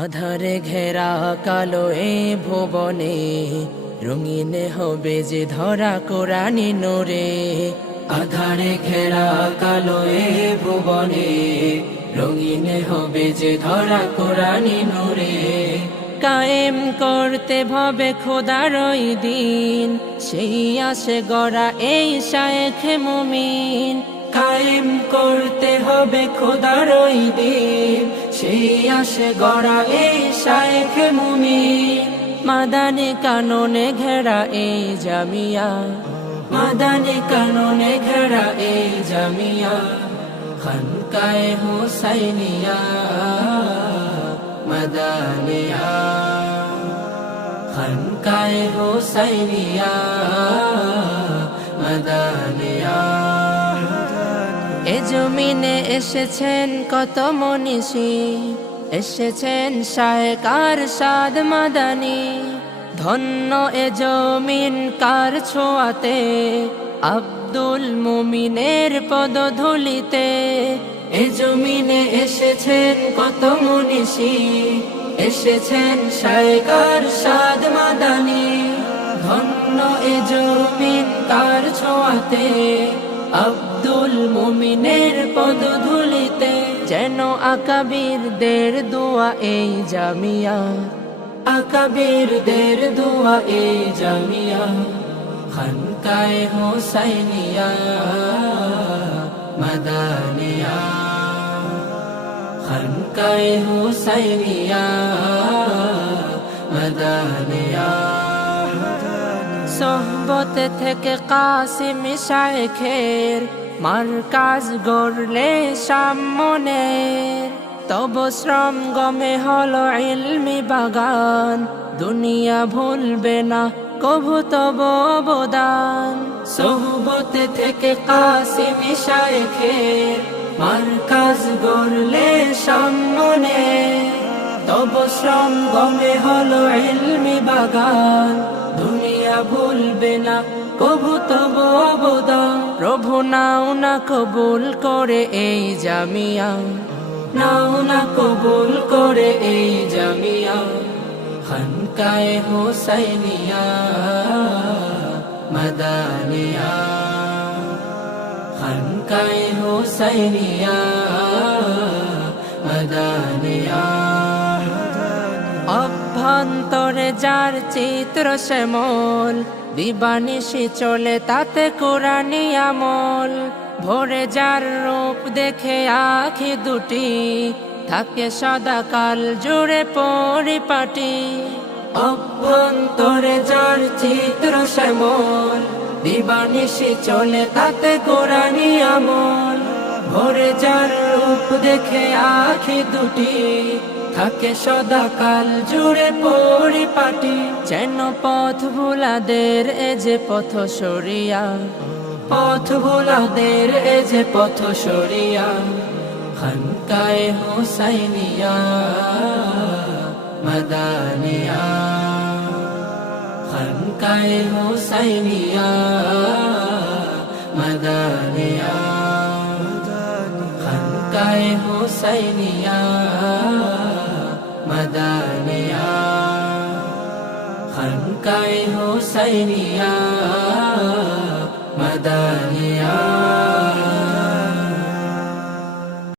আধারে ঘেরা কালো এ ভুবনে, রঙিন হবে যে ধরা কোরআনি নূরে। আধারে ঘেরা কালো এ ভুবনে, রঙিন হবে যে ধরা কোরআনি নূরে। কায়েম করতে ভবে খোদার ওই দিন, সেই আসে গড়া এই শায়েখে মুমিন। কায়েম করতে হবে খোদার ওই দিন, সেই আসে গড়া এই শায়েখে মুমিন। মাদানী কাননে ঘেরা এই জামিয়া, মাদানী কাননে ঘেরা এই জামিয়া। খানকায়ে হুসাইনিয়া মাদানিয়া, খানকায়ে হুসাইনিয়া মাদানিয়া। এ জমিনে এসেছেন কত মনীষী, এসেছেন শায়েখ আরশাদ মাদানী। ধন্য এ জমিন কার ছোঁয়াতে, আব্দুল মুমিনের পদধূলিতে। এ জমিনে এসেছেন কত মনীষী, এসেছেন শায়েখ আরশাদ মাদানী। ধন্য এ জমিন কার ছোঁয়াতে, আব্দুল মুমিনের পদধূলিতে। যেন আকাবিরদের দোয়া এই জামিয়া, আকাবিরদের দোয়া এই জামিয়া। খানকায়ে হুসাইনিয়া মাদানিয়া, খানকায়ে হুসাইনিয়া মাদানিয়া। সোহবত থেকে কাসিম শায়েখের মারকাজ গড়লে সামনের। তব শ্রম গমে হলো ইলমি বাগান, দুনিয়া ভুলবে না কভু তব অবদান। সোহবত থেকে কাসিম শায়েখের মারকাজ গড়লে সামনের। তব শ্রম গমে হলো ইলমি বাগান, দুনিয়া ভুলবে না কভু তব অবদান। প্রভু নাও না কবুল করে এই জামিয়া, নাও না কবুল করে এই জামিয়া। খানকায়ে হুসাইনিয়া মাদানিয়া, খানকায়ে হুসাইনিয়া মাদানিয়া। অভ্যন্তরে যার চিত্র শ্যামল, দিবানিশি চলে তাতে কোরআনি আমল। ভোরে যার রূপ দেখে আঁখি দুটি, থাকে সদাকাল জুড়ে পরিপাটি। অভ্যন্তরে যার চিত্র শ্যামল, দিবানিশি চলে তাতে কোরআনি আমল। ভোরে যার রূপ দেখে আঁখি দুটি, থাকে সদাকাল জুড়ে পরিপাটি। যেন পথ ভোলাদের এ যে পথ সরিয়া, পথ ভোলাদের এ যে পথ সরিয়া। খানকায়ে হুসাইনিয়া মাদানিয়া, খানকায়ে হুসাইনিয়া মাদানিয়া, খানকায়ে হুসাইনিয়া মাদানিয়া, খানকায়ে হুসাইনিয়া মাদানিয়া।